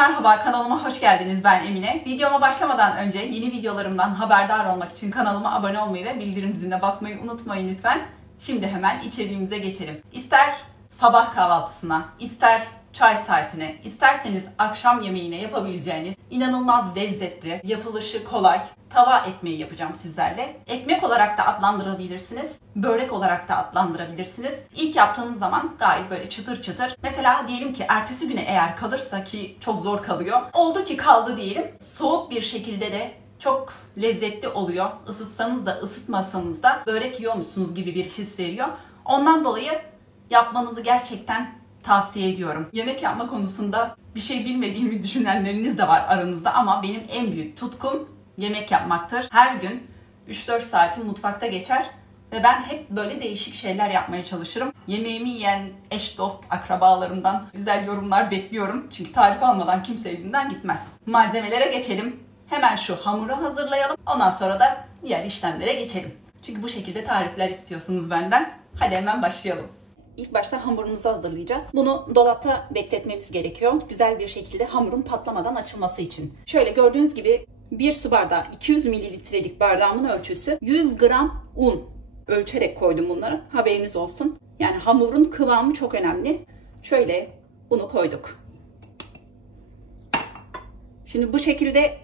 merhaba, kanalıma hoş geldiniz. Ben Emine. Videoma başlamadan önce yeni videolarımdan haberdar olmak için kanalıma abone olmayı ve bildirim ziline basmayı unutmayın lütfen. Şimdi hemen içeriğimize geçelim. İster sabah kahvaltısına, ister çay saatine, isterseniz akşam yemeğine yapabileceğiniz inanılmaz lezzetli, yapılışı kolay tava ekmeği yapacağım sizlerle. Ekmek olarak da adlandırabilirsiniz, börek olarak da adlandırabilirsiniz. İlk yaptığınız zaman gayet böyle çıtır çıtır. Mesela diyelim ki ertesi güne eğer kalırsa, ki çok zor kalıyor. Oldu ki kaldı diyelim. Soğuk bir şekilde de çok lezzetli oluyor. Isıtsanız da ısıtmasanız da börek yiyormuşsunuz gibi bir his veriyor. Ondan dolayı yapmanızı gerçekten tavsiye ediyorum. Yemek yapma konusunda bir şey bilmediğimi düşünenleriniz de var aranızda ama benim en büyük tutkum yemek yapmaktır. Her gün 3-4 saatim mutfakta geçer ve ben hep böyle değişik şeyler yapmaya çalışırım. Yemeğimi yiyen eş, dost, akrabalarımdan güzel yorumlar bekliyorum. Çünkü tarif almadan kimse evinden gitmez. Malzemelere geçelim. Hemen şu hamuru hazırlayalım. Ondan sonra da diğer işlemlere geçelim. Çünkü bu şekilde tarifler istiyorsunuz benden. Hadi hemen başlayalım. İlk başta hamurumuzu hazırlayacağız. Bunu dolapta bekletmemiz gerekiyor. Güzel bir şekilde hamurun patlamadan açılması için. Şöyle gördüğünüz gibi 1 su bardağı 200 mililitrelik bardağımın ölçüsü 100 gram un. Ölçerek koydum bunları. Haberiniz olsun. Yani hamurun kıvamı çok önemli. Şöyle unu koyduk. Şimdi bu şekilde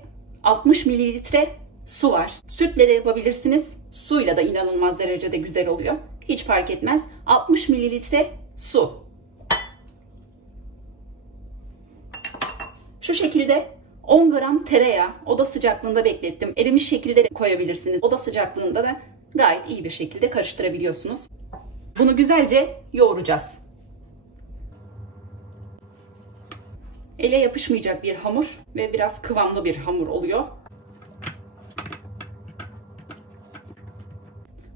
60 mililitre su var. Sütle de yapabilirsiniz. Suyla da inanılmaz derecede güzel oluyor. Hiç fark etmez. 60 mililitre su. Şu şekilde 10 gram tereyağı oda sıcaklığında beklettim. Erimiş şekilde de koyabilirsiniz. Oda sıcaklığında da gayet iyi bir şekilde karıştırabiliyorsunuz. Bunu güzelce yoğuracağız. Ele yapışmayacak bir hamur ve biraz kıvamlı bir hamur oluyor.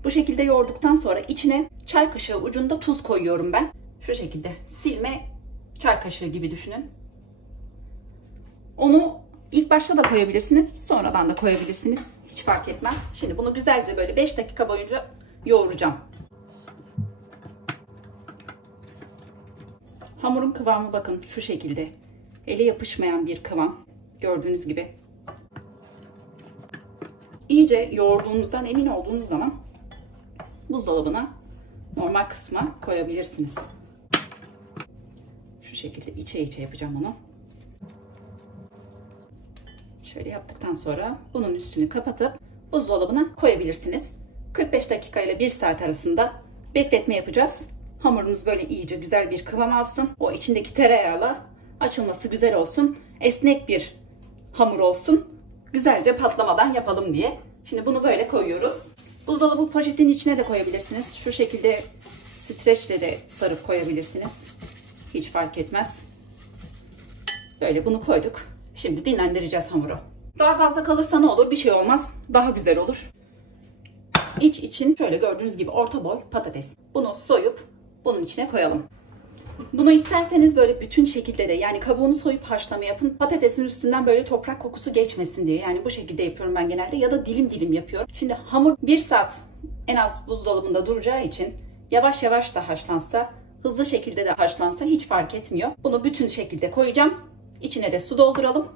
Bu şekilde yoğurduktan sonra içine çay kaşığı ucunda tuz koyuyorum ben. Şu şekilde silme çay kaşığı gibi düşünün. Onu ilk başta da koyabilirsiniz, sonradan da koyabilirsiniz. Hiç fark etmez. Şimdi bunu güzelce böyle 5 dakika boyunca yoğuracağım. Hamurun kıvamı bakın şu şekilde. Ele yapışmayan bir kıvam. Gördüğünüz gibi. İyice yoğurduğunuzdan emin olduğunuz zaman buzdolabına normal kısma koyabilirsiniz. Şu şekilde içe içe yapacağım onu. Şöyle yaptıktan sonra bunun üstünü kapatıp buzdolabına koyabilirsiniz. 45 dakika ile 1 saat arasında bekletme yapacağız. Hamurumuz böyle iyice güzel bir kıvam alsın. O içindeki tereyağıyla açılması güzel olsun. Esnek bir hamur olsun. Güzelce patlamadan yapalım diye. Şimdi bunu böyle koyuyoruz. Buzdolabı poşetinin içine de koyabilirsiniz. Şu şekilde streçle de sarıp koyabilirsiniz. Hiç fark etmez. Böyle bunu koyduk. Şimdi dinlendireceğiz hamuru. Daha fazla kalırsa ne olur? Bir şey olmaz. Daha güzel olur. İç için şöyle gördüğünüz gibi orta boy patates. Bunu soyup bunun içine koyalım. Bunu isterseniz böyle bütün şekilde de, yani kabuğunu soyup haşlama yapın. Patatesin üstünden böyle toprak kokusu geçmesin diye. Yani bu şekilde yapıyorum ben genelde, ya da dilim dilim yapıyorum. Şimdi hamur 1 saat en az buzdolabında duracağı için yavaş yavaş da haşlansa, hızlı şekilde de haşlansa hiç fark etmiyor. Bunu bütün şekilde koyacağım. İçine de su dolduralım.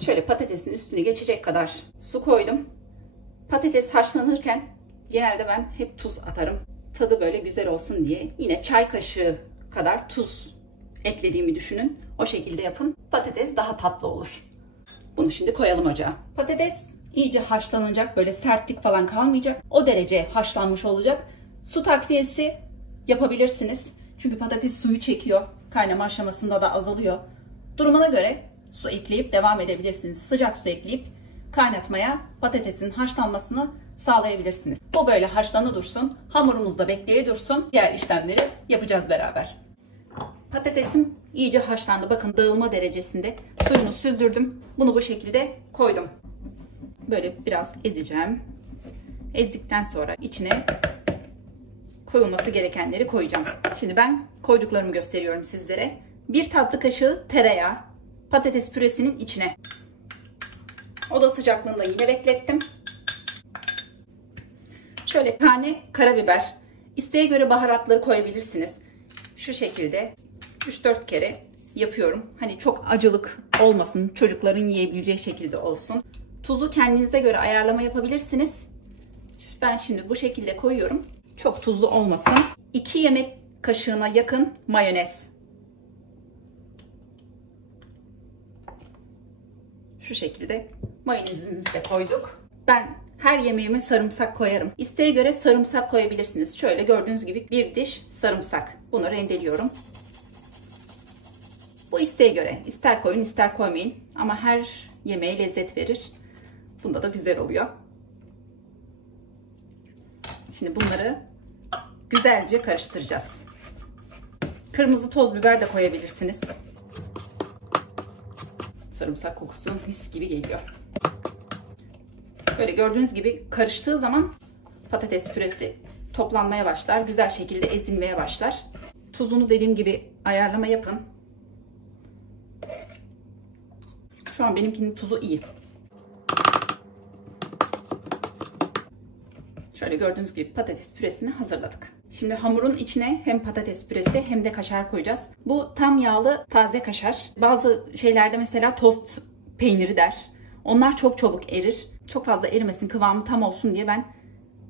Şöyle patatesin üstüne geçecek kadar su koydum. Patates haşlanırken genelde ben hep tuz atarım. Tadı böyle güzel olsun diye. Yine çay kaşığı kadar tuz eklediğimi düşünün. O şekilde yapın. Patates daha tatlı olur. Bunu şimdi koyalım ocağa. Patates iyice haşlanacak. Böyle sertlik falan kalmayacak. O derece haşlanmış olacak. Su takviyesi yapabilirsiniz. Çünkü patates suyu çekiyor. Kaynama aşamasında da azalıyor. Durumuna göre su ekleyip devam edebilirsiniz. Sıcak su ekleyip kaynatmaya, patatesin haşlanmasını sağlayabilirsiniz. Bu böyle haşlanı dursun. Hamurumuz da bekleye dursun. Diğer işlemleri yapacağız beraber. Patatesim iyice haşlandı. Bakın dağılma derecesinde. Suyunu süzdürdüm. Bunu bu şekilde koydum. Böyle biraz ezeceğim. Ezdikten sonra içine koyulması gerekenleri koyacağım. Şimdi ben koyduklarımı gösteriyorum sizlere. 1 tatlı kaşığı tereyağı patates püresinin içine. Oda sıcaklığında yine beklettim. Şöyle tane karabiber. İsteğe göre baharatları koyabilirsiniz. Şu şekilde 3-4 kere yapıyorum. Hani çok acılık olmasın, çocukların yiyebileceği şekilde olsun. Tuzu kendinize göre ayarlama yapabilirsiniz. Ben şimdi bu şekilde koyuyorum. Çok tuzlu olmasın. 2 yemek kaşığına yakın mayonez. Şu şekilde mayonezimizi de koyduk. Ben her yemeğime sarımsak koyarım. İsteğe göre sarımsak koyabilirsiniz. Şöyle gördüğünüz gibi bir diş sarımsak. Bunu rendeliyorum. Bu isteğe göre. İster koyun ister koymayın. Ama her yemeğe lezzet verir. Bunda da güzel oluyor. Şimdi bunları güzelce karıştıracağız. Kırmızı toz biber de koyabilirsiniz. Sarımsak kokusu mis gibi geliyor. Böyle gördüğünüz gibi karıştığı zaman patates püresi toplanmaya başlar. Güzel şekilde ezilmeye başlar. Tuzunu dediğim gibi ayarlama yapın. Şu an benimkinin tuzu iyi. Şöyle gördüğünüz gibi patates püresini hazırladık. Şimdi hamurun içine hem patates püresi hem de kaşar koyacağız. Bu tam yağlı taze kaşar. Bazı şeylerde mesela tost peyniri der. Onlar çok çabuk erir. Çok fazla erimesin, kıvamı tam olsun diye ben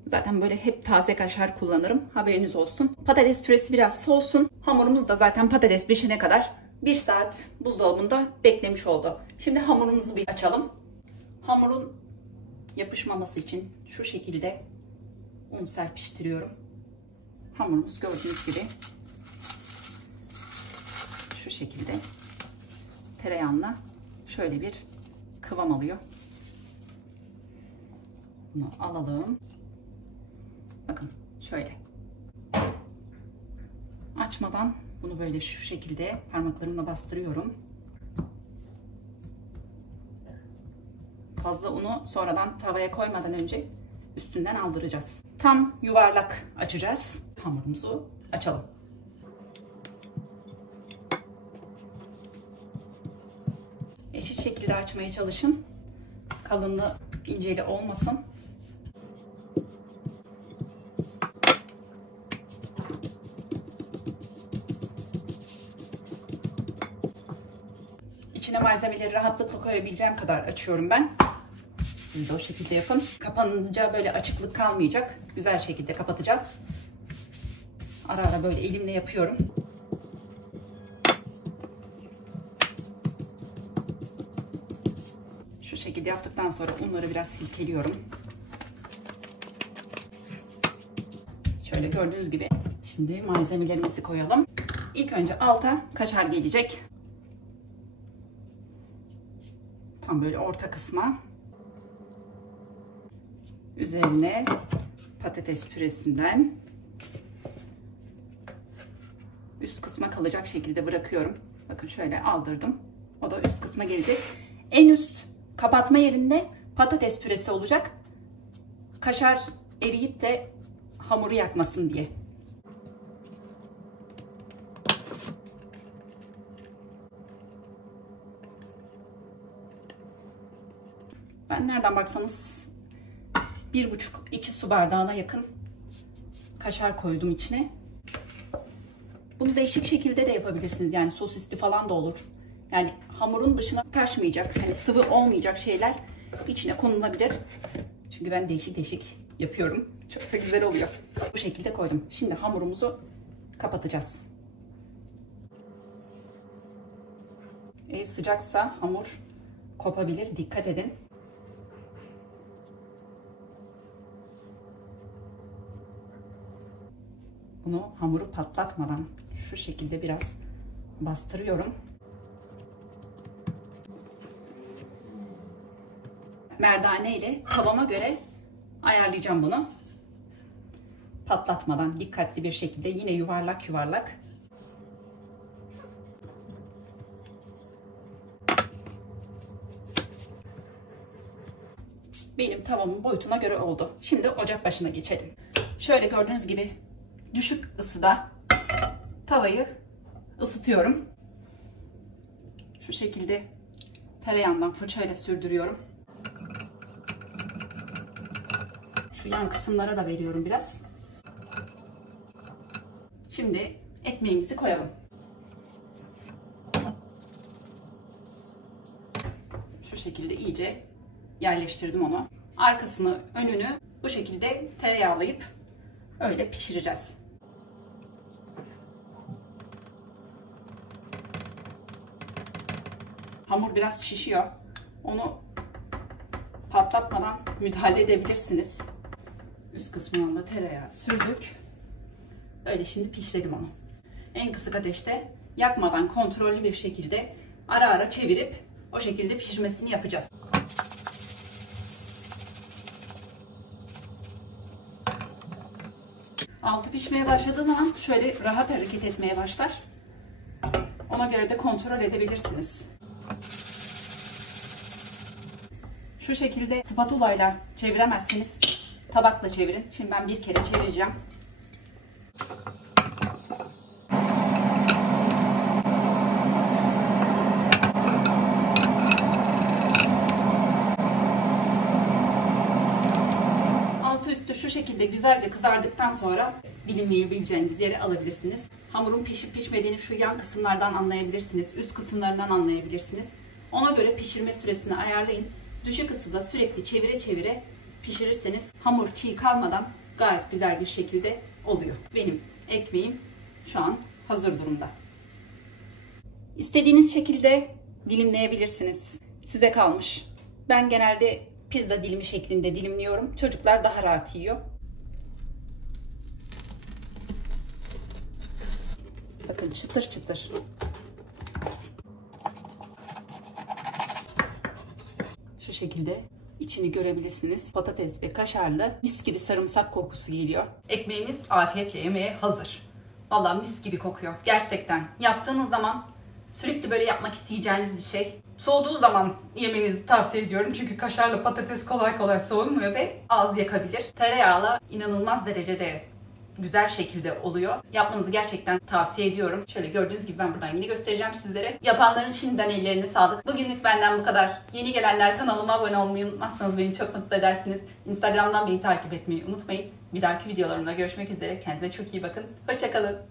zaten böyle hep taze kaşar kullanırım. Haberiniz olsun. Patates püresi biraz soğusun. Hamurumuz da zaten patates pişene kadar 1 saat buzdolabında beklemiş oldu. Şimdi hamurumuzu bir açalım. Hamurun yapışmaması için şu şekilde un serpiştiriyorum. Hamurumuz gördüğünüz gibi şu şekilde tereyağına şöyle bir kıvam alıyor. Bunu alalım. Bakın şöyle. Açmadan bunu böyle şu şekilde parmaklarımla bastırıyorum. Fazla unu sonradan tavaya koymadan önce üstünden aldıracağız. Tam yuvarlak açacağız. Hamurumuzu açalım. Eşit şekilde açmaya çalışın. Kalınlığı inceli olmasın. İçine malzemeleri rahatlıkla koyabileceğim kadar açıyorum ben. Siz de o şekilde yapın. Kapanınca böyle açıklık kalmayacak. Güzel şekilde kapatacağız. Ara ara böyle elimle yapıyorum. Şu şekilde yaptıktan sonra unları biraz silkeliyorum. Şöyle gördüğünüz gibi. Şimdi malzemelerimizi koyalım. İlk önce alta kaşar gelecek. Tam böyle orta kısma. Üzerine patates püresinden üst kısma kalacak şekilde bırakıyorum. Bakın şöyle aldırdım. O da üst kısma gelecek. En üst kapatma yerinde patates püresi olacak. Kaşar eriyip de hamuru yakmasın diye. Ben nereden baksanız 1,5-2 su bardağına yakın kaşar koydum içine. Bunu değişik şekilde de yapabilirsiniz. Yani sosisli falan da olur. Yani hamurun dışına taşmayacak, hani sıvı olmayacak şeyler içine konulabilir. Çünkü ben değişik değişik yapıyorum. Çok da güzel oluyor. Bu şekilde koydum. Şimdi hamurumuzu kapatacağız. Eğer sıcaksa hamur kopabilir. Dikkat edin. Bunu hamuru patlatmadan şu şekilde biraz bastırıyorum. Merdane ile tavama göre ayarlayacağım bunu. Patlatmadan dikkatli bir şekilde yine yuvarlak yuvarlak. Benim tavamın boyutuna göre oldu. Şimdi ocak başına geçelim. Şöyle gördüğünüz gibi düşük ısıda tavayı ısıtıyorum. Şu şekilde tereyağından fırçayla sürdürüyorum. Şu yan kısımlara da veriyorum biraz. Şimdi ekmeğimizi koyalım. şekilde iyice yerleştirdim onu. Arkasını, önünü bu şekilde tereyağlayıp öyle pişireceğiz. Hamur biraz şişiyor. Onu patlatmadan müdahale edebilirsiniz. Üst kısmına da tereyağı sürdük. Öyle şimdi pişirelim onu. En kısık ateşte yakmadan kontrollü bir şekilde ara ara çevirip o şekilde pişirmesini yapacağız. Altı pişmeye başladığı zaman şöyle rahat hareket etmeye başlar. Ona göre de kontrol edebilirsiniz. Şu şekilde spatula ile çeviremezseniz tabakla çevirin. Şimdi ben bir kere çevireceğim. Altı üstü şu şekilde güzelce kızardıktan sonra dilimleyebileceğiniz yere alabilirsiniz. Hamurun pişip pişmediğini şu yan kısımlardan anlayabilirsiniz. Üst kısımlarından anlayabilirsiniz. Ona göre pişirme süresini ayarlayın. Düşük ısıda sürekli çevire çevire pişirirseniz hamur çiğ kalmadan gayet güzel bir şekilde oluyor. Benim ekmeğim şu an hazır durumda. İstediğiniz şekilde dilimleyebilirsiniz. Size kalmış. Ben genelde pizza dilimi şeklinde dilimliyorum. Çocuklar daha rahat yiyor. Bakın çıtır çıtır. Şu şekilde içini görebilirsiniz. Patates ve kaşarlı mis gibi sarımsak kokusu geliyor. Ekmeğimiz afiyetle yemeye hazır. Vallahi mis gibi kokuyor. Gerçekten yaptığınız zaman sürekli böyle yapmak isteyeceğiniz bir şey. Soğuduğu zaman yemenizi tavsiye ediyorum. Çünkü kaşarlı patates kolay kolay soğumuyor ve ağız yakabilir. Tereyağla inanılmaz derecede güzel şekilde oluyor. Yapmanızı gerçekten tavsiye ediyorum. Şöyle gördüğünüz gibi ben buradan yine göstereceğim sizlere. Yapanların şimdiden ellerine sağlık. Bugünlük benden bu kadar. Yeni gelenler kanalıma abone olmayı unutmazsanız beni çok mutlu edersiniz. Instagram'dan beni takip etmeyi unutmayın. Bir dahaki videolarımda görüşmek üzere. Kendinize çok iyi bakın. Hoşça kalın.